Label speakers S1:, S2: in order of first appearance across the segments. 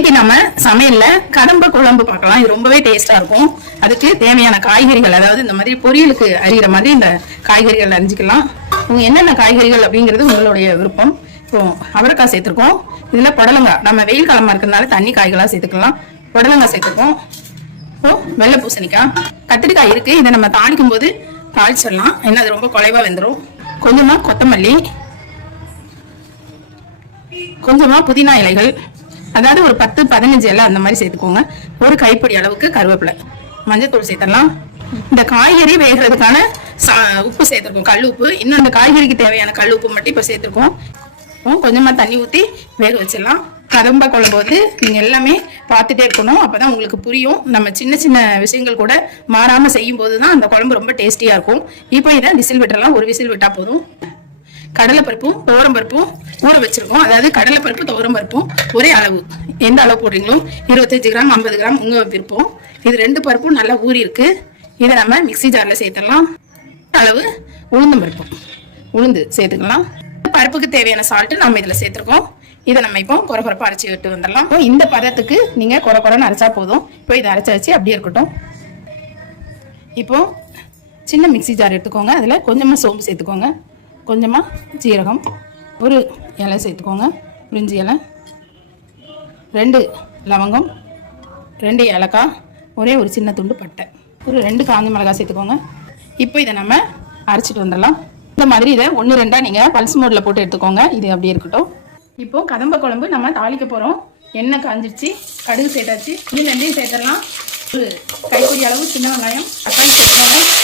S1: இன்னைக்கு நம்ம சமையல்ல கடம்ப குழம்பு பார்க்கலாம் இது ரொம்பவே டேஸ்டா இருக்கும் அதுக்கு தேவையான காய்கறிகள் அதாவது இந்த மாதிரி பொரியலுக்கு அறிகிற மாதிரி இந்த காய்கறிகள் அறிஞ்சிக்கலாம் என்னென்ன காய்கறிகள் அப்படிங்கிறது உங்களுடைய விருப்பம் இப்போ அவரைக்காய் சேர்த்துருக்கோம் இதுல புடலங்கா நம்ம வெயில் காலமா இருக்கிறதுனால தண்ணி காய்களாக சேர்த்துக்கலாம் புடலங்காய் சேர்த்துருக்கோம் இப்போ வெள்ளை பூசணிக்காய் கத்திரிக்காய் இருக்கு இதை நம்ம தாளிக்கும் போது தாளிச்சிடலாம் ஏன்னா அது ரொம்ப குறைவாக வெந்துடும் கொஞ்சமா கொத்தமல்லி கொஞ்சமா புதினா இலைகள் அதாவது ஒரு பத்து பதினஞ்சு எல்லாம் அந்த மாதிரி சேர்த்துக்கோங்க ஒரு கைப்பிடி அளவுக்கு கருவேப்பிலை மஞ்சத்தூள் சேர்த்தலாம் இந்த காய்கறி வேகிறதுக்கான உப்பு சேர்த்துருக்கோம் கல் உப்பு இன்னும் அந்த காய்கறிக்கு தேவையான கல் உப்பு மட்டும் இப்போ சேர்த்துருக்கோம் கொஞ்சமாக தண்ணி ஊற்றி வேக வச்சிடலாம் கதம்ப குழம்பு வந்து நீங்கள் எல்லாமே பார்த்துட்டே இருக்கணும் அப்போ தான் உங்களுக்கு புரியும் நம்ம சின்ன சின்ன விஷயங்கள் கூட மாறாமல் செய்யும் போது தான் அந்த குழம்பு ரொம்ப டேஸ்டியாக இருக்கும் இப்போ இதை விசில் விட்டுறலாம் ஒரு விசில் விட்டால் போதும் கடலைப்பருப்பும் துவரம்பருப்பும் ஊற வச்சிருக்கோம் அதாவது கடலைப்பருப்பு துவரம்பருப்பும் ஒரே அளவு எந்த அளவு போடுறீங்களோ இருபத்தஞ்சி கிராம் ஐம்பது கிராம் உங்க விருப்பம் இது ரெண்டு பருப்பும் நல்லா ஊறி இருக்கு இதை நம்ம மிக்சி ஜாரில் சேர்த்துடலாம் அளவு உளுந்தம் பருப்பு உளுந்து சேர்த்துக்கலாம் பருப்புக்கு தேவையான சால்ட்டு நம்ம இதில் சேர்த்துருக்கோம் இதை நம்ம இப்போ குறை குறைப்பாக அரைச்சி விட்டு வந்துடலாம் இந்த பதத்துக்கு நீங்கள் குறை குறைன்னு அரைச்சா போதும் இப்போ இதை அரைச்சி வச்சு அப்படியே இருக்கட்டும் இப்போது சின்ன மிக்சி ஜார் எடுத்துக்கோங்க அதில் கொஞ்சமாக சோம்பு சேர்த்துக்கோங்க கொஞ்சமாக சீரகம் ஒரு இலை சேர்த்துக்கோங்க பிரிஞ்சி இலை ரெண்டு லவங்கம் ரெண்டு ஏலக்காய் ஒரே ஒரு சின்ன துண்டு பட்டை ஒரு ரெண்டு காஞ்சி மிளகாய் சேர்த்துக்கோங்க இப்போ இதை நம்ம அரைச்சிட்டு வந்துடலாம் இந்த மாதிரி இதை ஒன்று ரெண்டாக நீங்கள் பல்ஸ் மோடில் போட்டு எடுத்துக்கோங்க இது அப்படியே இருக்கட்டும் இப்போது கதம்ப குழம்பு நம்ம தாளிக்க போகிறோம் எண்ணெய் காஞ்சிடுச்சு கடுகு சேர்த்தாச்சு இன்னும் ரெண்டையும் சேர்த்துடலாம் ஒரு கைக்குறி அளவு சின்ன வெங்காயம் தக்காளி சேர்த்துக்கோங்க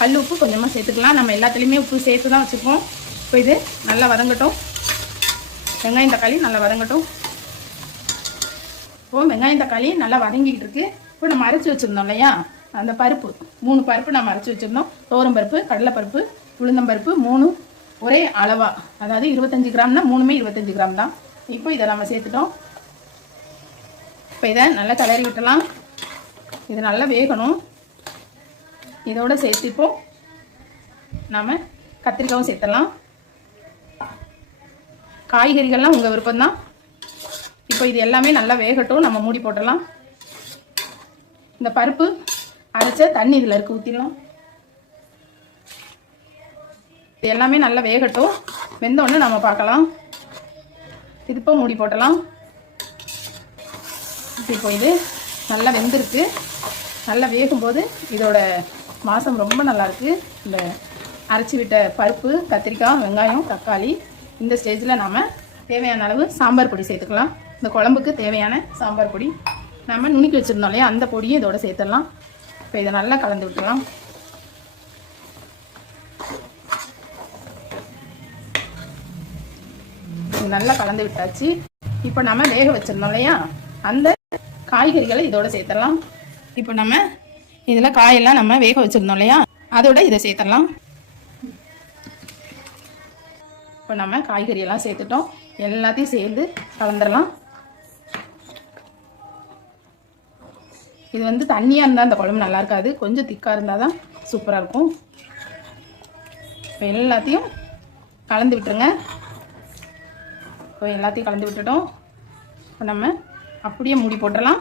S1: கல் உப்பு கொஞ்சமாக சேர்த்துக்கலாம் நம்ம எல்லாத்துலேயுமே உப்பு சேர்த்து தான் வச்சுப்போம் இப்போ இது நல்லா வதங்கட்டும் வெங்காயம் தக்காளி நல்லா வதங்கட்டும் இப்போ வெங்காயம் தக்காளி நல்லா வதங்கிக்கிட்டு இருக்கு இப்போ நம்ம அரைச்சி வச்சுருந்தோம் இல்லையா அந்த பருப்பு மூணு பருப்பு நம்ம அரைச்சி வச்சுருந்தோம் தோரம் பருப்பு கடலைப்பருப்பு உளுந்தம்பருப்பு மூணு ஒரே அளவாக அதாவது இருபத்தஞ்சி கிராம்னா மூணுமே இருபத்தஞ்சி கிராம் தான் இப்போ இதை நம்ம சேர்த்துட்டோம் இப்போ இதை நல்லா கிளறி விட்டலாம் இது நல்லா வேகணும் இதோடு சேர்த்து இப்போ நாம் கத்திரிக்காயும் சேர்த்தலாம் காய்கறிகள்லாம் உங்கள் விருப்பம்தான் இப்போ இது எல்லாமே நல்லா வேகட்டும் நம்ம மூடி போட்டலாம் இந்த பருப்பு அரைச்ச தண்ணி இதில் இருக்கு ஊற்றிடலாம் இது எல்லாமே நல்லா வேகட்டும் வெந்தோடனே நம்ம பார்க்கலாம் திருப்ப மூடி போட்டலாம் இப்போ இது நல்லா வெந்திருக்கு நல்லா வேகும்போது இதோட வாசம் ரொம்ப நல்லாயிருக்கு இந்த அரைச்சி விட்ட பருப்பு கத்திரிக்காய் வெங்காயம் தக்காளி இந்த ஸ்டேஜில் நாம் தேவையான அளவு சாம்பார் பொடி சேர்த்துக்கலாம் இந்த குழம்புக்கு தேவையான சாம்பார் பொடி நம்ம நுணுக்கி வச்சுருந்தோம் இல்லையா அந்த பொடியை இதோட சேர்த்துடலாம் இப்போ இதை நல்லா கலந்து விட்டுலாம் நல்லா கலந்து விட்டாச்சு இப்போ நம்ம வேக வச்சுருந்தோம் இல்லையா அந்த காய்கறிகளை இதோட சேர்த்துடலாம் இப்போ நம்ம இதில் காயெல்லாம் நம்ம வேக வச்சுருந்தோம் இல்லையா அதோட இதை சேர்த்துடலாம் இப்போ நம்ம காய்கறியெல்லாம் சேர்த்துட்டோம் எல்லாத்தையும் சேர்ந்து கலந்துடலாம் இது வந்து தண்ணியாக இருந்தால் அந்த குழம்பு நல்லா இருக்காது கொஞ்சம் திக்காக இருந்தால் தான் சூப்பராக இருக்கும் இப்போ எல்லாத்தையும் கலந்து விட்டுருங்க இப்போ எல்லாத்தையும் கலந்து விட்டுட்டோம் இப்போ நம்ம அப்படியே மூடி போட்டுடலாம்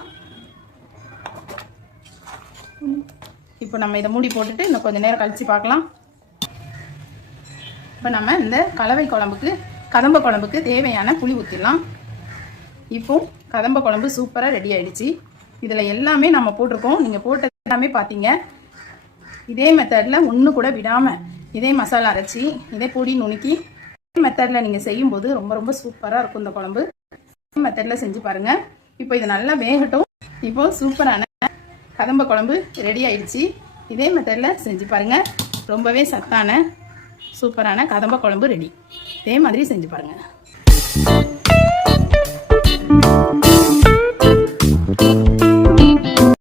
S1: இப்போ நம்ம இதை மூடி போட்டுட்டு இன்னும் கொஞ்சம் நேரம் கழித்து பார்க்கலாம் இப்போ நம்ம இந்த கலவை குழம்புக்கு கதம்ப குழம்புக்கு தேவையான புளி ஊற்றிடலாம் இப்போ கதம்ப குழம்பு சூப்பராக ரெடி ஆகிடுச்சு இதில் எல்லாமே நம்ம போட்டிருக்கோம் நீங்கள் போட்டது எல்லாமே பார்த்தீங்க இதே மெத்தடில் ஒன்று கூட விடாமல் இதே மசாலா அரைச்சி இதே பொடி நுணுக்கி இதே மெத்தடில் நீங்கள் செய்யும்போது ரொம்ப ரொம்ப சூப்பராக இருக்கும் இந்த குழம்பு இதே மெத்தடில் செஞ்சு பாருங்கள் இப்போ இது நல்லா வேகட்டும் இப்போது சூப்பரான கதம்ப குழம்பு ரெடி ஆயிடுச்சு இதே மெத்தடில் செஞ்சு பாருங்கள் ரொம்பவே சத்தான சூப்பரான கதம்ப குழம்பு ரெடி இதே மாதிரி செஞ்சு பாருங்கள்